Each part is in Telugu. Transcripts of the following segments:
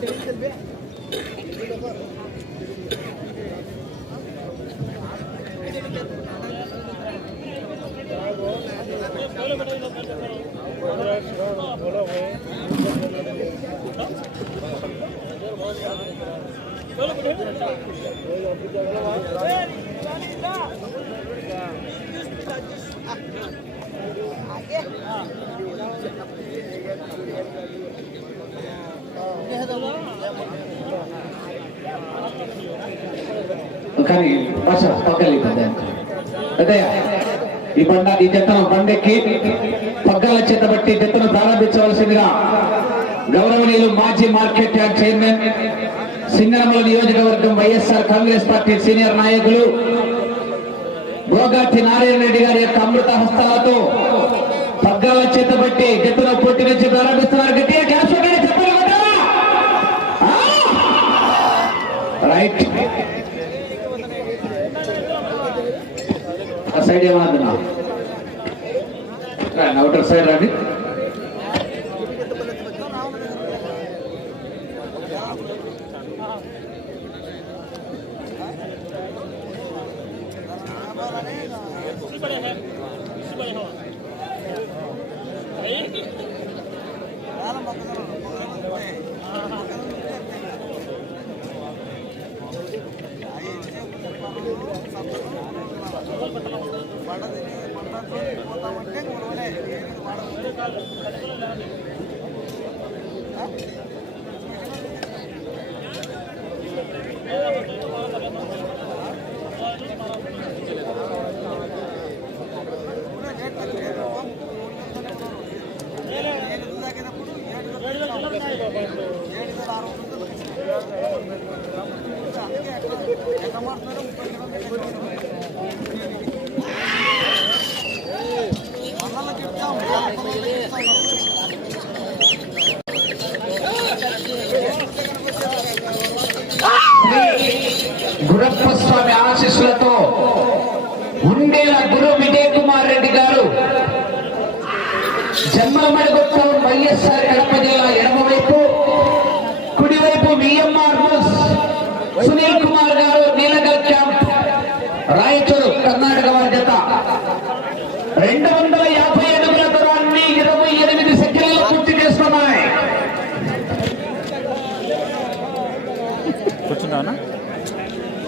تريد البيع؟ కానీ భాష పక్కలి అదే ఈ బండ ఈ జతను బండెక్కి పగ్గాల చేత బట్టి జతను ప్రారంభించవలసిందిగా గౌరవనీయులు మాజీ మార్కెట్ యార్డ్ చైర్మన్ సింగనమల నియోజకవర్గం వైఎస్ఆర్ కాంగ్రెస్ పార్టీ సీనియర్ నాయకులు భోగాటి నారాయణ రెడ్డి గారి యొక్క అమృత హస్తాలతో పగ్గాల చేత బట్టి జతను పోటీ నుంచి ప్రారంభిస్తున్నారు. గట్టిగా క్లాస్ రైట్. సైడ్ ఏమన్నా అవుటర్ సైడ్ రండి జమ్మలమడుగుట్టం వైఎస్ఆర్ కడప జిల్లా ఎడమవైపు కుడివైపు విఎంఆర్ బోస్ సునీల్ కుమార్ గారు నీలగల్ క్యాంప్ రాయచూరు కర్ణాటక వారి జత రెండు వందల యాభై అడుగుల దూరాన్ని ఇరవై ఎనిమిది సెకండ్లు పూర్తి చేస్తున్నాయి.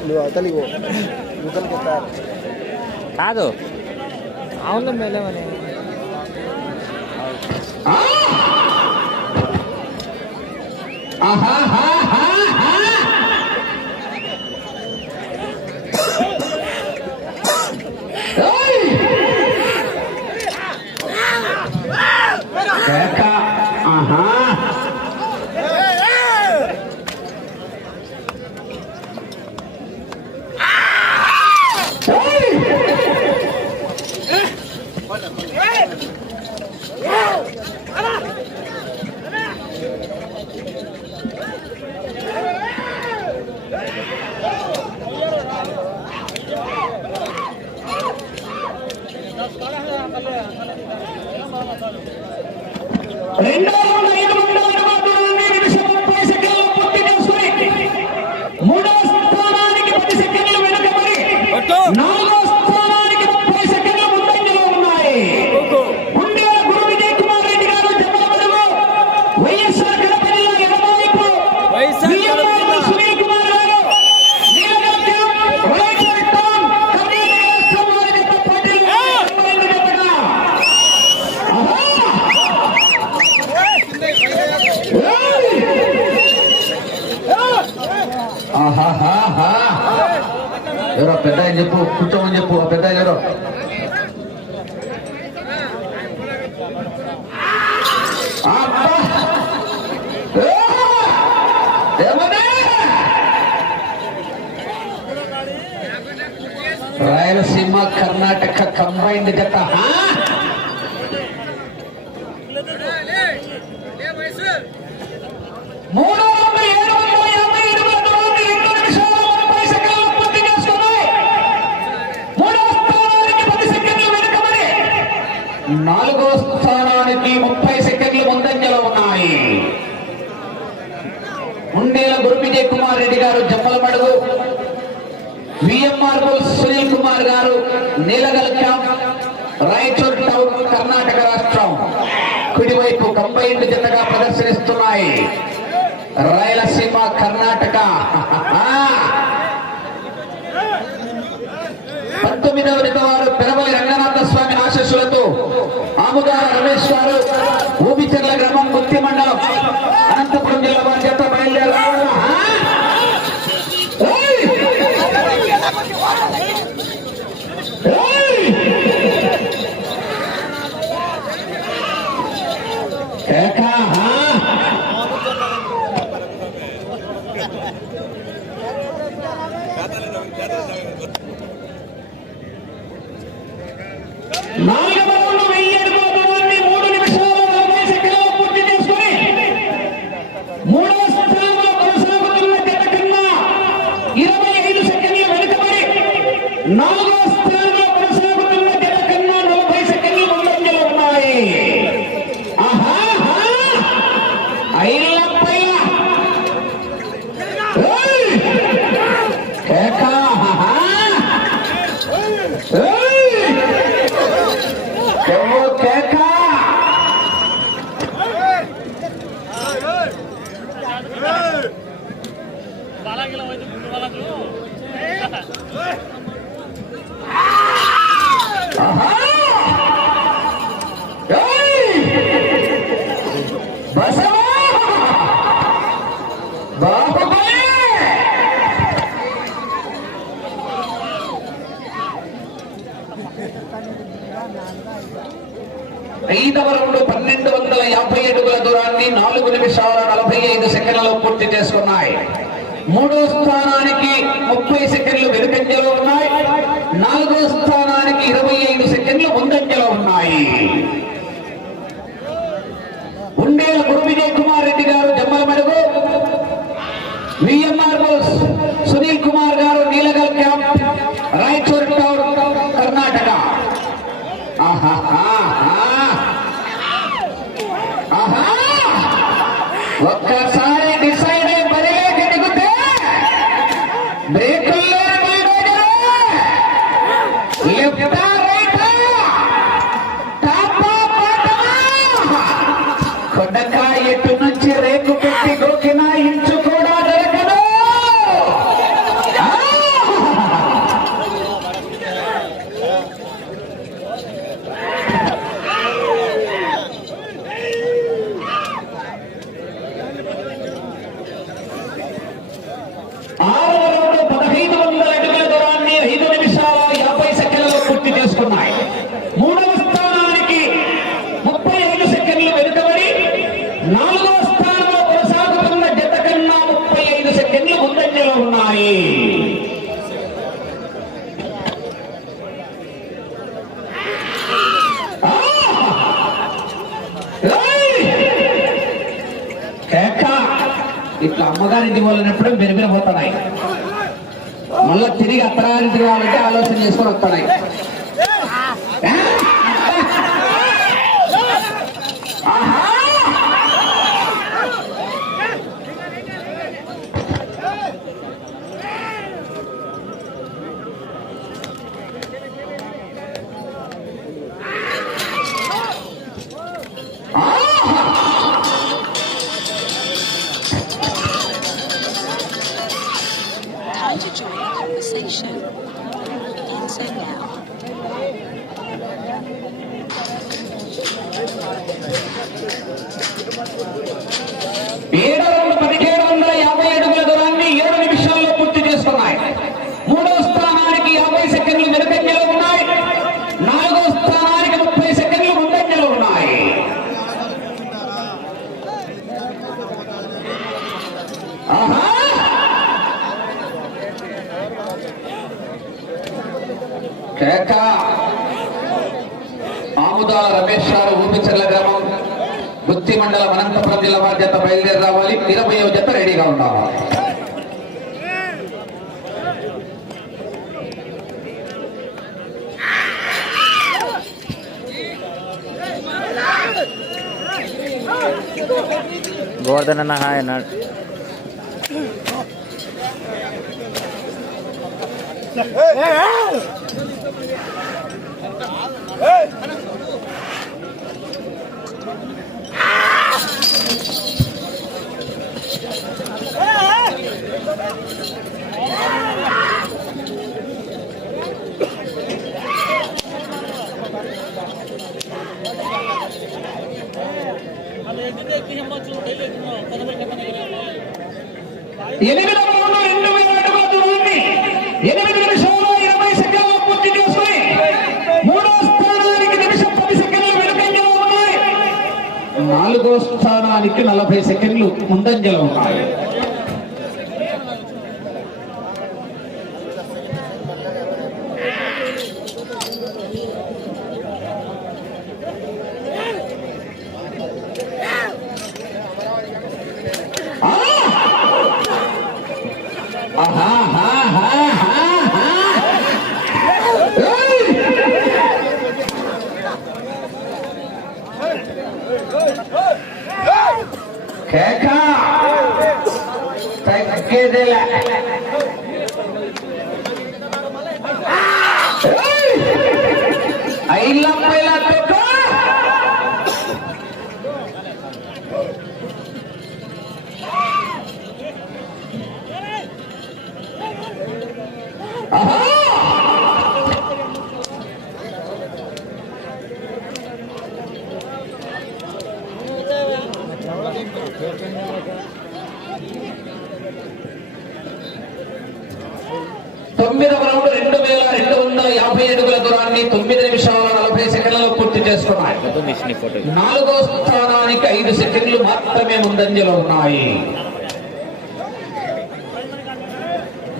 నువ్వు కాదు. అవును మేలేమని Amen. ఎవరో చెప్పు కూర్చోమని చెప్పు ఆ పెద్ద గారు రాయలసీమ కర్ణాటక కంబైన్డ్ గత రాయలసీమ కర్ణాటక. No! సెకండ్లలో పూర్తి చేసుకున్నాయి. మూడో స్థానానికి ముప్పై సెకండ్లు వెనుకంజలో ఉన్నాయి. నాలుగో స్థానానికి ఇరవై ఐదు సెకండ్లు ముందంజలో ఉన్నాయి. ఉండేల గురువిజయ్ కుమార్ రెడ్డి గారు జమ్మల మెరుగు. విఎంఆర్ సునీల్ కుమార్ గారు నీలగల్ క్యాంప్ రాయచూర్ టౌన్. వలనప్పుడు బెరిబిరిపోతున్నాయి మళ్ళీ తిరిగి అప్రయారిటీ కావాలంటే ఆలోచన చేసుకొని వస్తున్నాయి. ఉన్నాము గోవర్ధన్ అన్న హాయ్ రెండు వేల అడుగుల దూరాన్ని ఎనిమిది నిమిషాలు ఇరవై సెకండ్లు పూర్తి చేసుకుని మూడో స్థానానికి నిమిషం పది సెకండ్లు వెనుకంజలో ఉన్నాయి. నాలుగో స్థానానికి నలభై సెకండ్లు ముందంజలో ఉన్నాయి. తొమ్మిదవ రౌండ్ రెండు వేల రెండు వందల యాభై అడుగుల దూరాన్ని తొమ్మిది నిమిషాల నలభై సెకండ్లలో పూర్తి చేసుకున్నాయి. నాలుగో స్థానానికి ఐదు సెకండ్లు మాత్రమే ముందంజలో ఉన్నాయి.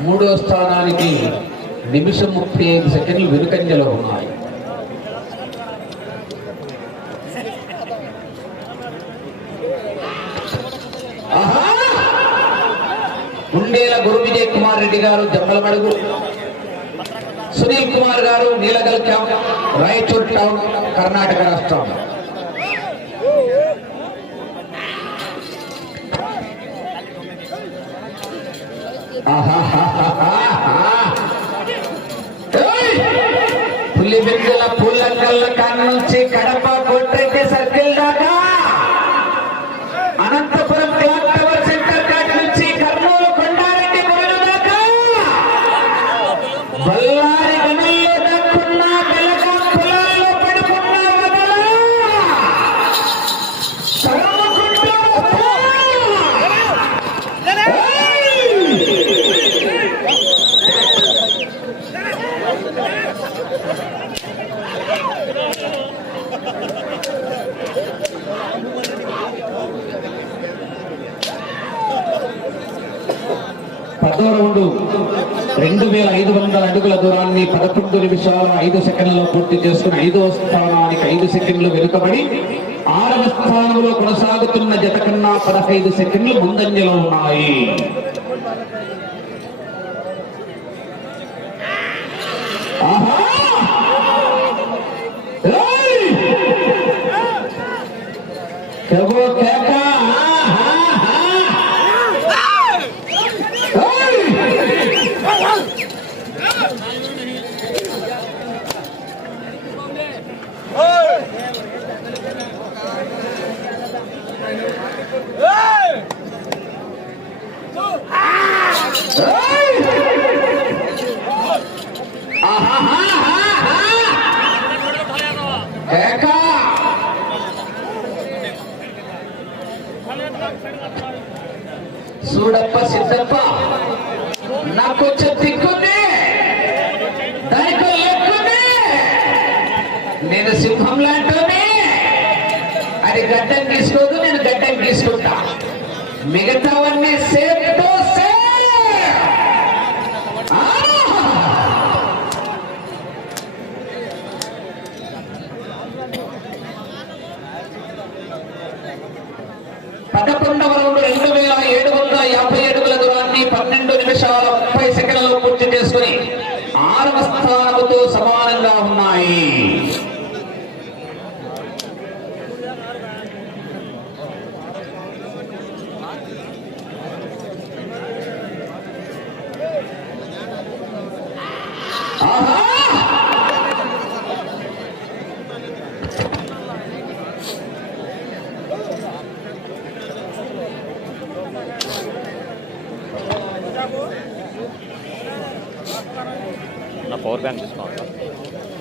మూడో స్థానానికి నిమిషం ముప్పై ఐదు సెకండ్లు వెనుకంజలో ఉన్నాయి. ఉండేల గురు విజయ్ కుమార్ రెడ్డి గారు జమ్మలమడుగు సునీల్ కుమార్ గారు నీలగల్ క్యాంప్ రాయచూర్ టౌన్ కర్ణాటక రాష్ట్రం. పులి నిమిషాల ఐదు సెకండ్లలో పూర్తి చేసుకుని ఐదవ స్థానానికి ఐదు సెకండ్లు వెనుకబడి ఆరవ స్థానంలో కొనసాగుతున్న జత కన్నా పదహైదు సెకండ్లు ముందంజలో ఉన్నాయి. ఆహా! చూడప్ప సిద్ధప్ప నాకు వచ్చే దిక్కుంది. దానికో ఎక్కుంది. నేను సింహం లాంటి అది గడ్డం తీసుకోదు నేను గడ్డం తీసుకుంటా. మిగతావన్నీ సేమ్ టు సేఫ్ ఆ! పదకొండవ రౌండ్ రెండు వేల ఏడు వందల యాభై అడుగుల దూరాన్ని పన్నెండు నిమిషాల ముప్పై సెకండ్లలో పూర్తి చేసుకుని ఆరవ స్థానముతో సమానంగా ఉన్నాయి. పవర్ బ్యాంక్ తీసుకోవాలి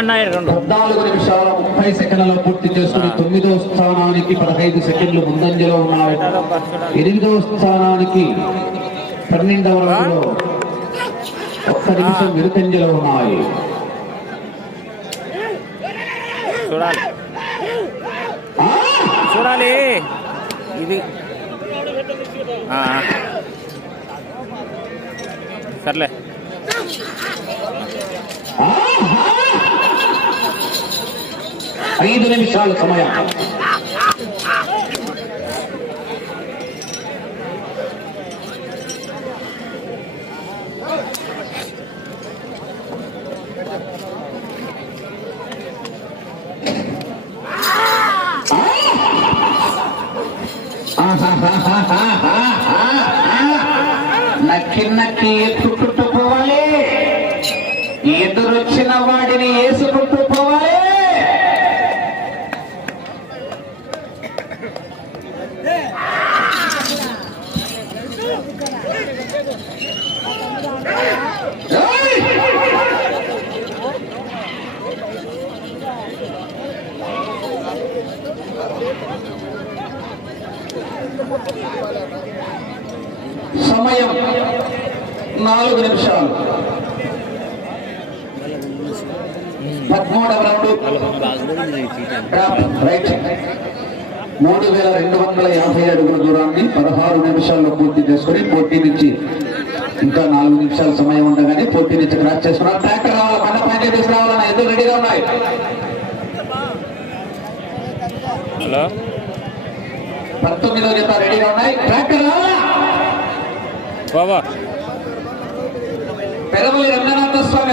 పద్నాలుగు నిమిషాల ముప్పై సెకండ్లలో పూర్తి చేసుకుని తొమ్మిదో స్థానానికి పదహైదు సెకండ్లు ముందంజలో ఉన్నాయి ఎనిమిదవ స్థానానికి పన్నెండవ రౌండ్లో ఒక్క నిమిషం వెనుకంజలో ఉన్నాయి. చూడాలి! చూడాలి. ఇది. సర్లే. ఐదు నిమిషాల సమయం. నక్కి నక్కి ఎత్తుకుంటూ పోవాలి. ఎదురొచ్చిన వాడిని వేసుకుంటూ పోవాలి ఏయ్! సమయం నాలుగు నిమిషాలు. పదమూడవ రౌండ్. రైట్ మూడు వేల రెండు వందల యాభై అడుగుల దూరాన్ని పదహారు నిమిషాల్లో పూర్తి చేసుకుని పోటీ నుంచి ఇంకా నాలుగు నిమిషాల సమయం ఉండగానే పోటీ నుంచి క్రాస్ చేసుకున్నారు ట్రాక్టర్ రావాలి? పంట పాయింట్ తీసుకురావాలన్నా ఎందుకు రెడీగా ఉన్నాయి. హలో పంతొమ్మిదో జత రెడీగా ఉన్నాయి. ట్రాక్టర్ బాబా. పెదవల్లి రంగనాథ స్వామి